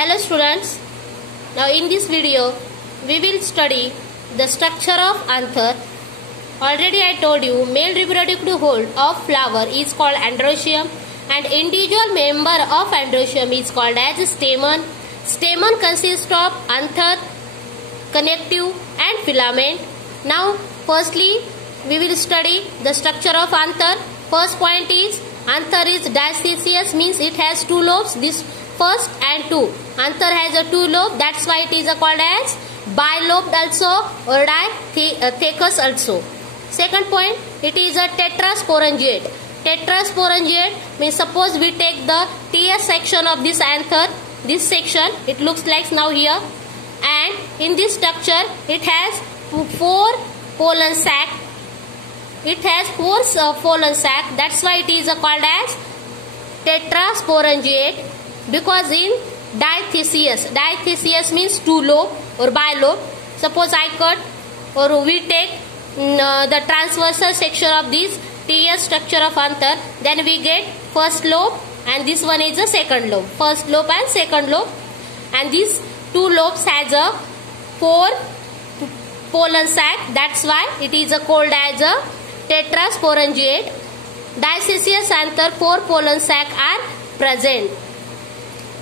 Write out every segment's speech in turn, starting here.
Hello students, now in this video we will study the structure of anther. Already I told you male reproductive hold of flower is called androecium and individual member of androecium is called as stamen. Stamen consists of anther, connective and filament. Now firstly we will study the structure of anther. First point is anther is dioecious, means it has two lobes. This first and two. Anther has a two lobe, that's why it is called as bilobed also or dithecous also. Second point, it is a tetrasporangiate. Tetrasporangiate means suppose we take the TS section of this anther, this section, it looks like now here, and in this structure it has four pollen sac. It has four pollen sac, that's why it is called as tetrasporangiate. Because in dithecous means two lobe or bilobe. Suppose I cut or we take the transversal section of this TS structure of anther, then we get first lobe and this one is the second lobe. First lobe and second lobe, and these two lobes has a four pollen sac, that's why it is called as a tetrasporangiate. Dioecious anther, four pollen sac are present.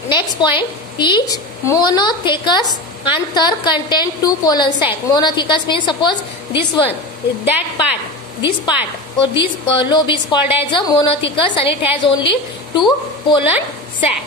Next point, each monothecous anther contain two pollen sac. Monothecous means suppose this one, that part, this part or this lobe is called as a monothecous and it has only two pollen sac.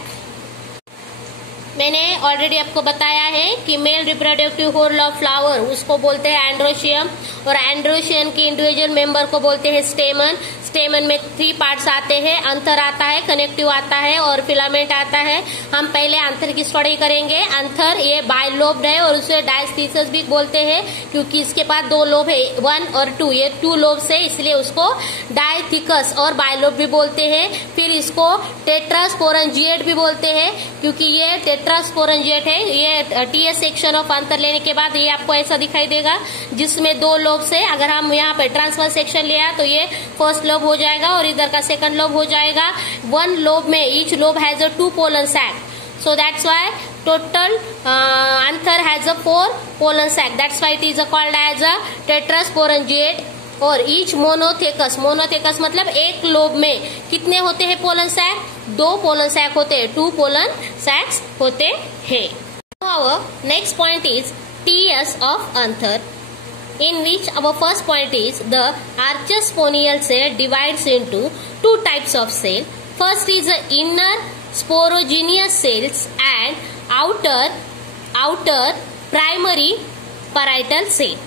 मैंने already आपको बताया है कि male reproductive whorl of flower उसको बोलते हैं androecium और androecium के इंडिविजुअल मेंबर को बोलते हैं स्टेमन. स्टेमन में थ्री पार्ट्स आते हैं, अंतर आता है, कनेक्टिव आता है और फिलामेंट आता है. हम पहले अंतर की स्टडी करेंगे. अंतर ये बाइलोब्ड है और उसे डायस्थीसिस भी बोलते हैं क्योंकि इसके पास दो लोब है, वन और टू, ये टू लोब्स है इसलिए उसको डायथिकस और बाइलोब भी बोलते हैं. फिर इसको टेट्रास्पोरेंजिएट भी बोलते हैं क्योंकि ये टेट्रास्पोरेंजिएट है. ये टीएस सेक्शन ऑफ अंतर लेने के बाद ये आपको ऐसा दिखाई देगा जिसमें दो लोब से, अगर हम यहाँ पे ट्रांसवर्स सेक्शन लिया तो ये फर्स्ट लोब हो जाएगा और इधर का सेकंड लोब हो जाएगा. वन लोब में each lobe has a two pollen sac, so that's why total anther has a four pollen sac, that's why it is called as a tetrasporangiate. और each मोनोथेकस, मोनोथेकस मतलब एक लोब में कितने होते हैं पोलन सैक? दो pollen sac होते हैं, टू पोलन सैक्स होते हैं. Our next point is TS of anther, in which our first point is the archesponial cell divides into two types of cell. First is the inner sporogenous cells and outer primary parietal cell.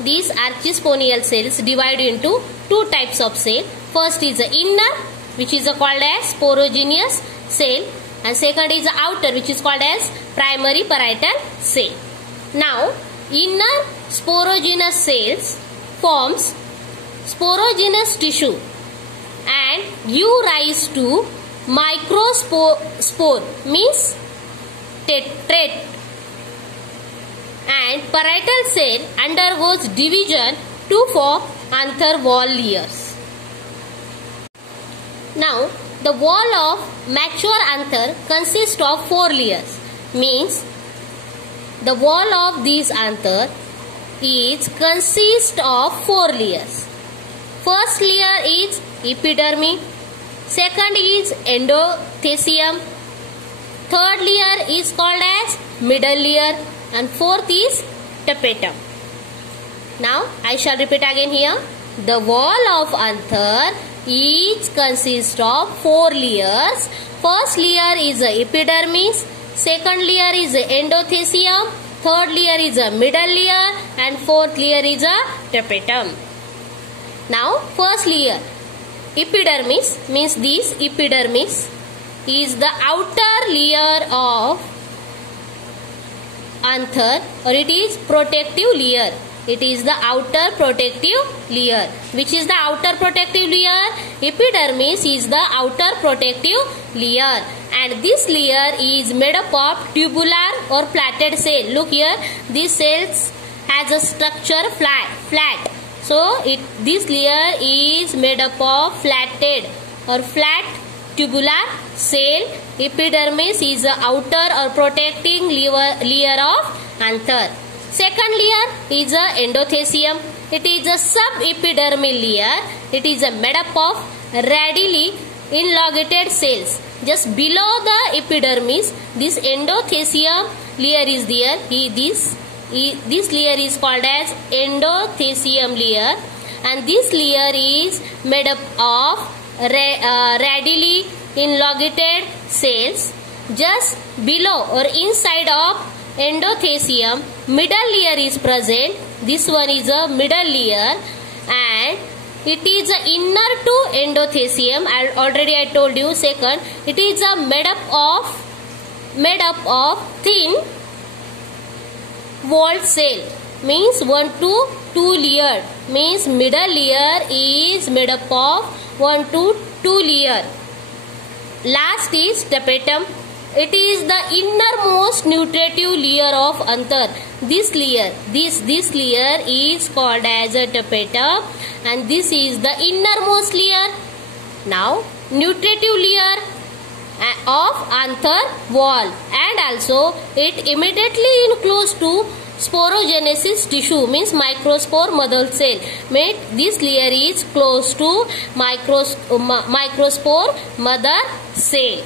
These archesponial cells divide into two types of cell. First is the inner, which is called as sporogenous cell, and second is the outer, which is called as primary parietal cell. Now, inner sporogenous cells forms sporogenous tissue and give rise to microspore, means trait, and parietal cell undergoes division to form anther wall layers. Now, the wall of mature anther consists of four layers, means the wall of these anther consists of four layers. First layer is epidermis, second is endothecium, third layer is called as middle layer, and fourth is tapetum. Now I shall repeat again here. The wall of anther consists of four layers. First layer is the epidermis, second layer is the endothecium, third layer is a middle layer, and fourth layer is a tapetum. Now first layer, epidermis, means this epidermis is the outer layer of anther, or it is protective layer. It is the outer protective layer. Which is the outer protective layer? Epidermis is the outer protective layer, and this layer is made up of tubular or plaited cell. Look here, this cells has a structure flat. So this layer is made up of flatted or flat tubular cell. Epidermis is the outer or protecting layer of anther. Second layer is the endothecium. It is a subepidermal layer. It is made up of radially elongated cells. Just below the epidermis, this endothecium layer is there. This layer is called as endothecium layer, and this layer is made up of radially elongated cells. Just below or inside of endothecium, middle layer is present. This one is a middle layer, and it is the inner to endothecium. Already I told you. Second, it is made up of thin walled cell. Means 1 to 2 layer. Means middle layer is made up of 1 to 2 layer. Last is tapetum. It is the innermost nutritive layer of anther. This layer is called as a tapetum, and this is the innermost layer. Now, nutritive layer of anther wall, and also it immediately enclosed to sporogenesis tissue, means microspore mother cell. This layer is close to microspore mother cell.